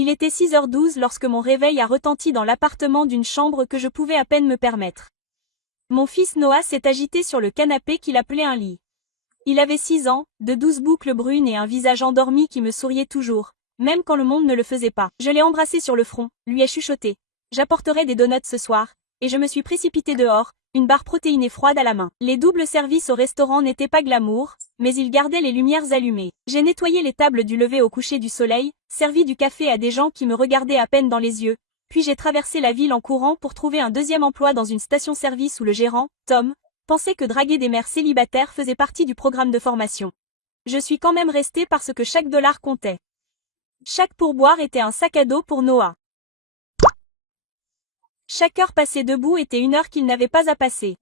Il était 6h12 lorsque mon réveil a retenti dans l'appartement d'une chambre que je pouvais à peine me permettre. Mon fils Noah s'est agité sur le canapé qu'il appelait un lit. Il avait 6 ans, de douces boucles brunes et un visage endormi qui me souriait toujours, même quand le monde ne le faisait pas. Je l'ai embrassé sur le front, lui ai chuchoté. J'apporterai des donuts ce soir, et je me suis précipitée dehors, une barre protéinée froide à la main. Les doubles services au restaurant n'étaient pas glamour, mais ils gardaient les lumières allumées. J'ai nettoyé les tables du lever au coucher du soleil, servi du café à des gens qui me regardaient à peine dans les yeux, puis j'ai traversé la ville en courant pour trouver un deuxième emploi dans une station-service où le gérant, Tom, pensait que draguer des mères célibataires faisait partie du programme de formation. Je suis quand même restée parce que chaque dollar comptait. Chaque pourboire était un sac à dos pour Noah. Chaque heure passée debout était une heure qu'il n'avait pas à passer.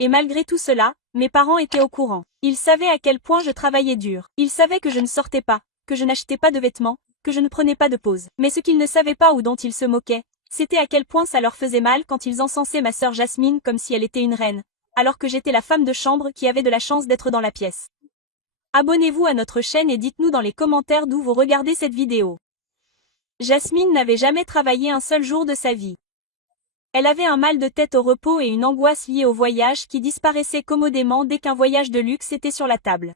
Et malgré tout cela, mes parents étaient au courant. Ils savaient à quel point je travaillais dur. Ils savaient que je ne sortais pas, que je n'achetais pas de vêtements, que je ne prenais pas de pause. Mais ce qu'ils ne savaient pas ou dont ils se moquaient, c'était à quel point ça leur faisait mal quand ils encensaient ma sœur Jasmine comme si elle était une reine, alors que j'étais la femme de chambre qui avait de la chance d'être dans la pièce. Abonnez-vous à notre chaîne et dites-nous dans les commentaires d'où vous regardez cette vidéo. Jasmine n'avait jamais travaillé un seul jour de sa vie. Elle avait un mal de tête au repos et une angoisse liée au voyage qui disparaissait commodément dès qu'un voyage de luxe était sur la table.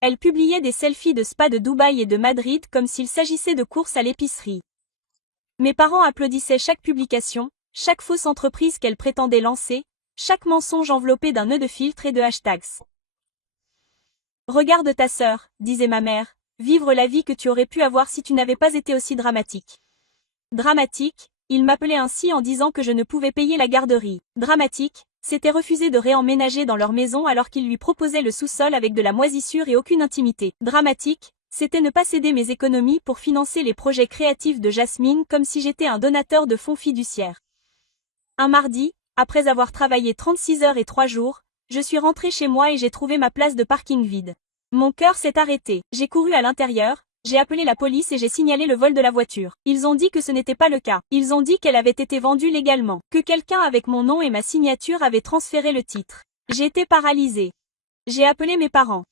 Elle publiait des selfies de spa de Dubaï et de Madrid comme s'il s'agissait de courses à l'épicerie. Mes parents applaudissaient chaque publication, chaque fausse entreprise qu'elle prétendait lancer, chaque mensonge enveloppé d'un nœud de filtres et de hashtags. Regarde ta sœur, disait ma mère, vivre la vie que tu aurais pu avoir si tu n'avais pas été aussi dramatique. Dramatique, il m'appelait ainsi en disant que je ne pouvais payer la garderie. Dramatique, c'était refuser de réemménager dans leur maison alors qu'ils lui proposaient le sous-sol avec de la moisissure et aucune intimité. Dramatique, c'était ne pas céder mes économies pour financer les projets créatifs de Jasmine comme si j'étais un donateur de fonds fiduciaires. Un mardi, après avoir travaillé 36 heures et 3 jours, je suis rentrée chez moi et j'ai trouvé ma place de parking vide. Mon cœur s'est arrêté. J'ai couru à l'intérieur, j'ai appelé la police et j'ai signalé le vol de la voiture. Ils ont dit que ce n'était pas le cas. Ils ont dit qu'elle avait été vendue légalement, que quelqu'un avec mon nom et ma signature avait transféré le titre. J'ai été paralysée. J'ai appelé mes parents.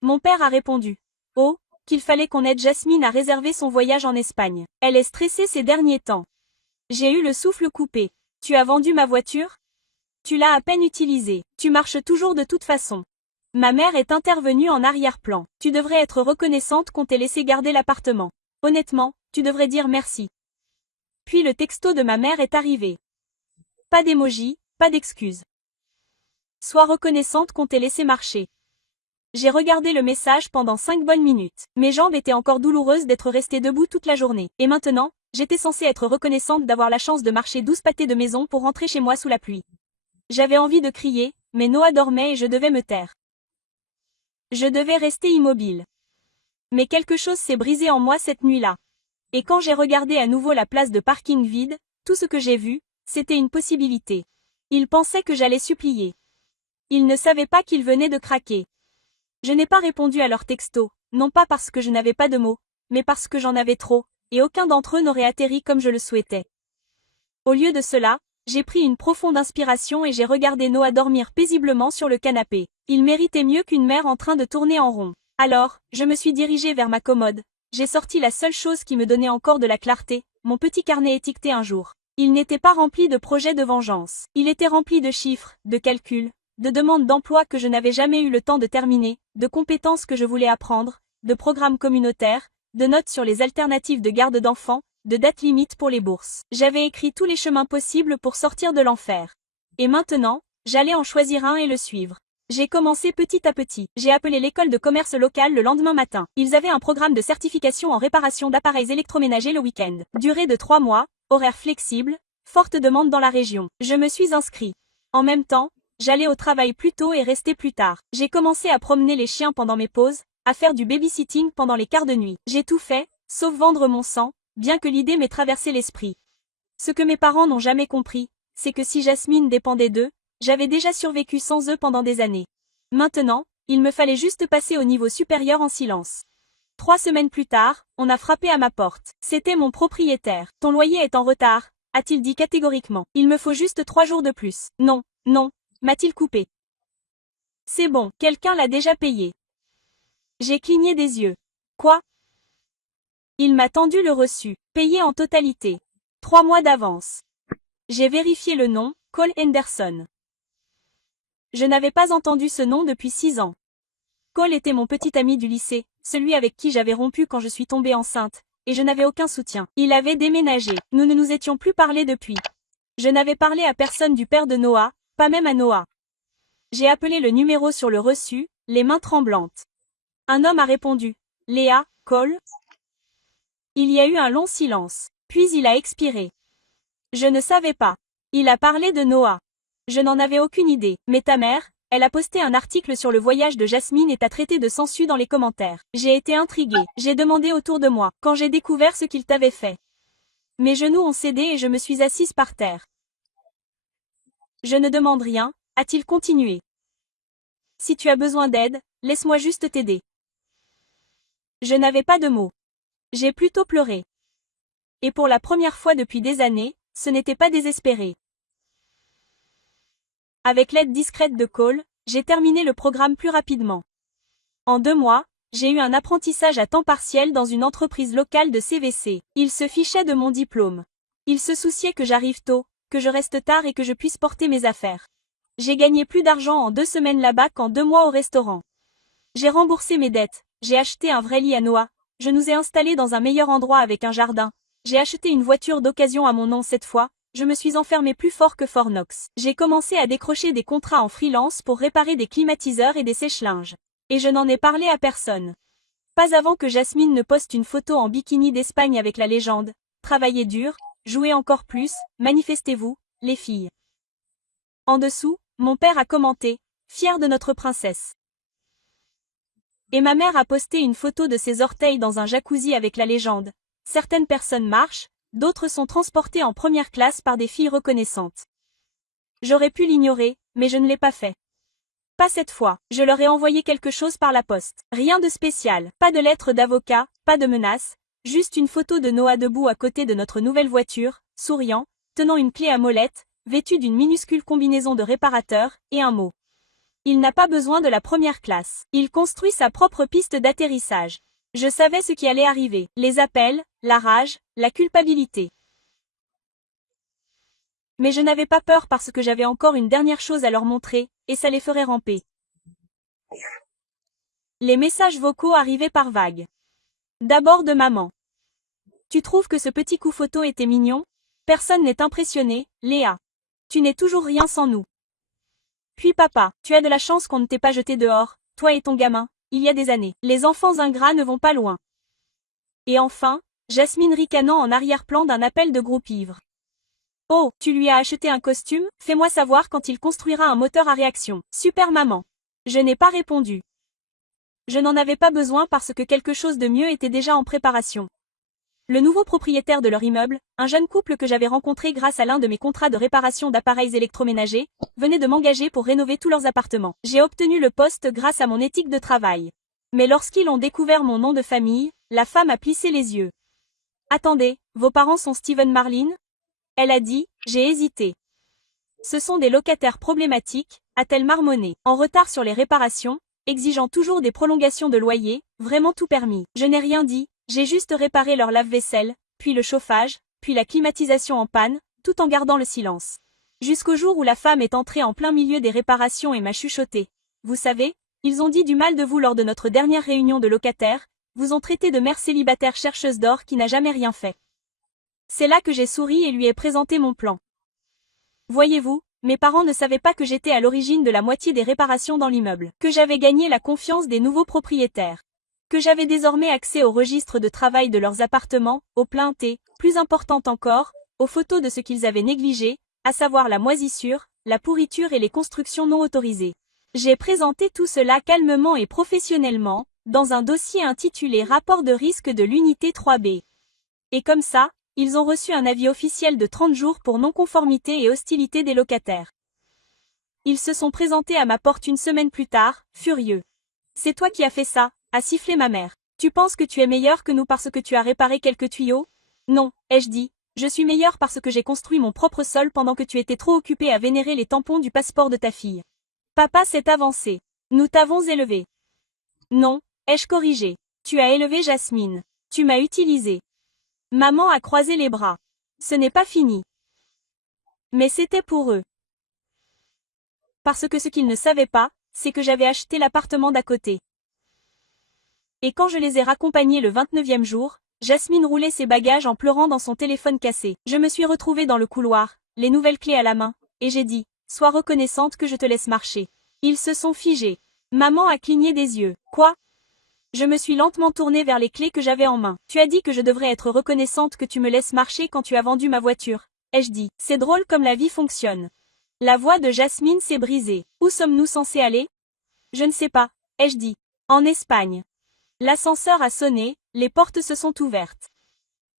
Mon père a répondu. Oh, qu'il fallait qu'on aide Jasmine à réserver son voyage en Espagne. Elle est stressée ces derniers temps. J'ai eu le souffle coupé. Tu as vendu ma voiture? Tu l'as à peine utilisée. Tu marches toujours de toute façon. Ma mère est intervenue en arrière-plan. Tu devrais être reconnaissante qu'on t'ait laissé garder l'appartement. Honnêtement, tu devrais dire merci. Puis le texto de ma mère est arrivé. Pas d'émoji, pas d'excuses. Sois reconnaissante qu'on t'ait laissé marcher. J'ai regardé le message pendant 5 bonnes minutes. Mes jambes étaient encore douloureuses d'être restée debout toute la journée. Et maintenant, j'étais censée être reconnaissante d'avoir la chance de marcher 12 pâtés de maison pour rentrer chez moi sous la pluie. J'avais envie de crier, mais Noah dormait et je devais me taire. Je devais rester immobile. Mais quelque chose s'est brisé en moi cette nuit-là. Et quand j'ai regardé à nouveau la place de parking vide, tout ce que j'ai vu, c'était une possibilité. Ils pensaient que j'allais supplier. Ils ne savaient pas qu'ils venaient de craquer. Je n'ai pas répondu à leurs textos, non pas parce que je n'avais pas de mots, mais parce que j'en avais trop, et aucun d'entre eux n'aurait atterri comme je le souhaitais. Au lieu de cela, j'ai pris une profonde inspiration et j'ai regardé Noah dormir paisiblement sur le canapé. Il méritait mieux qu'une mère en train de tourner en rond. Alors, je me suis dirigée vers ma commode. J'ai sorti la seule chose qui me donnait encore de la clarté, mon petit carnet étiqueté un jour. Il n'était pas rempli de projets de vengeance. Il était rempli de chiffres, de calculs, de demandes d'emploi que je n'avais jamais eu le temps de terminer, de compétences que je voulais apprendre, de programmes communautaires, de notes sur les alternatives de garde d'enfants, de dates limites pour les bourses. J'avais écrit tous les chemins possibles pour sortir de l'enfer. Et maintenant, j'allais en choisir un et le suivre. J'ai commencé petit à petit. J'ai appelé l'école de commerce locale le lendemain matin. Ils avaient un programme de certification en réparation d'appareils électroménagers le week-end. Durée de 3 mois, horaire flexible, forte demande dans la région. Je me suis inscrit. En même temps, j'allais au travail plus tôt et restais plus tard. J'ai commencé à promener les chiens pendant mes pauses, à faire du babysitting pendant les quarts de nuit. J'ai tout fait, sauf vendre mon sang, bien que l'idée m'ait traversé l'esprit. Ce que mes parents n'ont jamais compris, c'est que si Jasmine dépendait d'eux, j'avais déjà survécu sans eux pendant des années. Maintenant, il me fallait juste passer au niveau supérieur en silence. 3 semaines plus tard, on a frappé à ma porte. C'était mon propriétaire. Ton loyer est en retard, a-t-il dit catégoriquement. Il me faut juste 3 jours de plus. Non, non, m'a-t-il coupé. C'est bon, quelqu'un l'a déjà payé. J'ai cligné des yeux. Quoi? Il m'a tendu le reçu, payé en totalité. 3 mois d'avance. J'ai vérifié le nom, Cole Henderson. Je n'avais pas entendu ce nom depuis 6 ans. Cole était mon petit ami du lycée, celui avec qui j'avais rompu quand je suis tombée enceinte, et je n'avais aucun soutien. Il avait déménagé, nous ne nous étions plus parlé depuis. Je n'avais parlé à personne du père de Noah, pas même à Noah. J'ai appelé le numéro sur le reçu, les mains tremblantes. Un homme a répondu. Léa, Cole? Il y a eu un long silence, puis il a expiré. Je ne savais pas. Il a parlé de Noah. Je n'en avais aucune idée, mais ta mère, elle a posté un article sur le voyage de Jasmine et t'a traité de sangsue dans les commentaires. J'ai été intriguée, j'ai demandé autour de moi, quand j'ai découvert ce qu'il t'avait fait. Mes genoux ont cédé et je me suis assise par terre. Je ne demande rien, a-t-il continué. Si tu as besoin d'aide, laisse-moi juste t'aider. Je n'avais pas de mots. J'ai plutôt pleuré. Et pour la première fois depuis des années, ce n'était pas désespéré. Avec l'aide discrète de Cole, j'ai terminé le programme plus rapidement. En 2 mois, j'ai eu un apprentissage à temps partiel dans une entreprise locale de CVC. Il se fichait de mon diplôme. Il se souciait que j'arrive tôt, que je reste tard et que je puisse porter mes affaires. J'ai gagné plus d'argent en 2 semaines là-bas qu'en 2 mois au restaurant. J'ai remboursé mes dettes, j'ai acheté un vrai lit à Noah, je nous ai installés dans un meilleur endroit avec un jardin. J'ai acheté une voiture d'occasion à mon nom cette fois, je me suis enfermé plus fort que Fort Knox. J'ai commencé à décrocher des contrats en freelance pour réparer des climatiseurs et des sèche-linges. Et je n'en ai parlé à personne. Pas avant que Jasmine ne poste une photo en bikini d'Espagne avec la légende. Travaillez dur, jouez encore plus, manifestez-vous, les filles. En dessous, mon père a commenté, fier de notre princesse. Et ma mère a posté une photo de ses orteils dans un jacuzzi avec la légende. Certaines personnes marchent, d'autres sont transportées en première classe par des filles reconnaissantes. J'aurais pu l'ignorer, mais je ne l'ai pas fait. Pas cette fois, je leur ai envoyé quelque chose par la poste. Rien de spécial, pas de lettre d'avocat, pas de menace, juste une photo de Noah debout à côté de notre nouvelle voiture, souriant, tenant une clé à molette, vêtu d'une minuscule combinaison de réparateur, et un mot. Il n'a pas besoin de la première classe. Il construit sa propre piste d'atterrissage. Je savais ce qui allait arriver. Les appels, la rage, la culpabilité. Mais je n'avais pas peur parce que j'avais encore une dernière chose à leur montrer, et ça les ferait ramper. Les messages vocaux arrivaient par vagues. D'abord de maman. Tu trouves que ce petit coup photo était mignon? Personne n'est impressionné, Léa. Tu n'es toujours rien sans nous. Puis papa, tu as de la chance qu'on ne t'ait pas jeté dehors, toi et ton gamin, il y a des années. Les enfants ingrats ne vont pas loin. Et enfin, Jasmine ricanant en arrière-plan d'un appel de groupe ivre. Oh, tu lui as acheté un costume? Fais-moi savoir quand il construira un moteur à réaction. Super maman. Je n'ai pas répondu. Je n'en avais pas besoin parce que quelque chose de mieux était déjà en préparation. Le nouveau propriétaire de leur immeuble, un jeune couple que j'avais rencontré grâce à l'un de mes contrats de réparation d'appareils électroménagers, venait de m'engager pour rénover tous leurs appartements. J'ai obtenu le poste grâce à mon éthique de travail. Mais lorsqu'ils ont découvert mon nom de famille, la femme a plissé les yeux. Attendez, vos parents sont Steven Marlin? Elle a dit, j'ai hésité. Ce sont des locataires problématiques, a-t-elle marmonné, en retard sur les réparations, exigeant toujours des prolongations de loyer, vraiment tout permis. Je n'ai rien dit. J'ai juste réparé leur lave-vaisselle, puis le chauffage, puis la climatisation en panne, tout en gardant le silence. Jusqu'au jour où la femme est entrée en plein milieu des réparations et m'a chuchoté. Vous savez, ils ont dit du mal de vous lors de notre dernière réunion de locataires, vous ont traité de mère célibataire chercheuse d'or qui n'a jamais rien fait. C'est là que j'ai souri et lui ai présenté mon plan. Voyez-vous, mes parents ne savaient pas que j'étais à l'origine de la moitié des réparations dans l'immeuble, que j'avais gagné la confiance des nouveaux propriétaires. Que j'avais désormais accès au registre de travail de leurs appartements, aux plaintes et, plus importante encore, aux photos de ce qu'ils avaient négligé, à savoir la moisissure, la pourriture et les constructions non autorisées. J'ai présenté tout cela calmement et professionnellement, dans un dossier intitulé Rapport de risque de l'unité 3B. Et comme ça, ils ont reçu un avis officiel de 30 jours pour non-conformité et hostilité des locataires. Ils se sont présentés à ma porte une semaine plus tard, furieux. C'est toi qui as fait ça, a sifflé ma mère. Tu penses que tu es meilleur que nous parce que tu as réparé quelques tuyaux? Non, ai-je dit. Je suis meilleur parce que j'ai construit mon propre sol pendant que tu étais trop occupé à vénérer les tampons du passeport de ta fille. Papa s'est avancé. Nous t'avons élevé. Non, ai-je corrigé. Tu as élevé Jasmine. Tu m'as utilisé. Maman a croisé les bras. Ce n'est pas fini. Mais c'était pour eux. Parce que ce qu'ils ne savaient pas, c'est que j'avais acheté l'appartement d'à côté. Et quand je les ai raccompagnés le 29e jour, Jasmine roulait ses bagages en pleurant dans son téléphone cassé. Je me suis retrouvée dans le couloir, les nouvelles clés à la main, et j'ai dit, sois reconnaissante que je te laisse marcher. Ils se sont figés. Maman a cligné des yeux. Quoi? Je me suis lentement tournée vers les clés que j'avais en main. Tu as dit que je devrais être reconnaissante que tu me laisses marcher quand tu as vendu ma voiture. Ai-je dit. C'est drôle comme la vie fonctionne. La voix de Jasmine s'est brisée. Où sommes-nous censés aller? Je ne sais pas. Ai-je dit. En Espagne. L'ascenseur a sonné, les portes se sont ouvertes.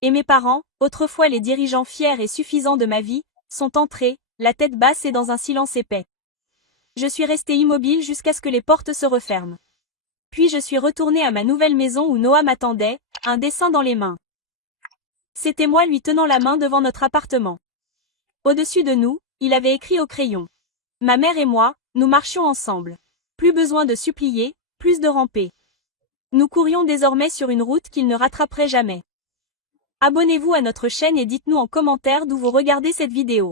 Et mes parents, autrefois les dirigeants fiers et suffisants de ma vie, sont entrés, la tête basse et dans un silence épais. Je suis restée immobile jusqu'à ce que les portes se referment. Puis je suis retournée à ma nouvelle maison où Noah m'attendait, un dessin dans les mains. C'était moi lui tenant la main devant notre appartement. Au-dessus de nous, il avait écrit au crayon. Ma mère et moi, nous marchions ensemble. Plus besoin de supplier, plus de ramper. Nous courions désormais sur une route qu'il ne rattraperait jamais. Abonnez-vous à notre chaîne et dites-nous en commentaire d'où vous regardez cette vidéo.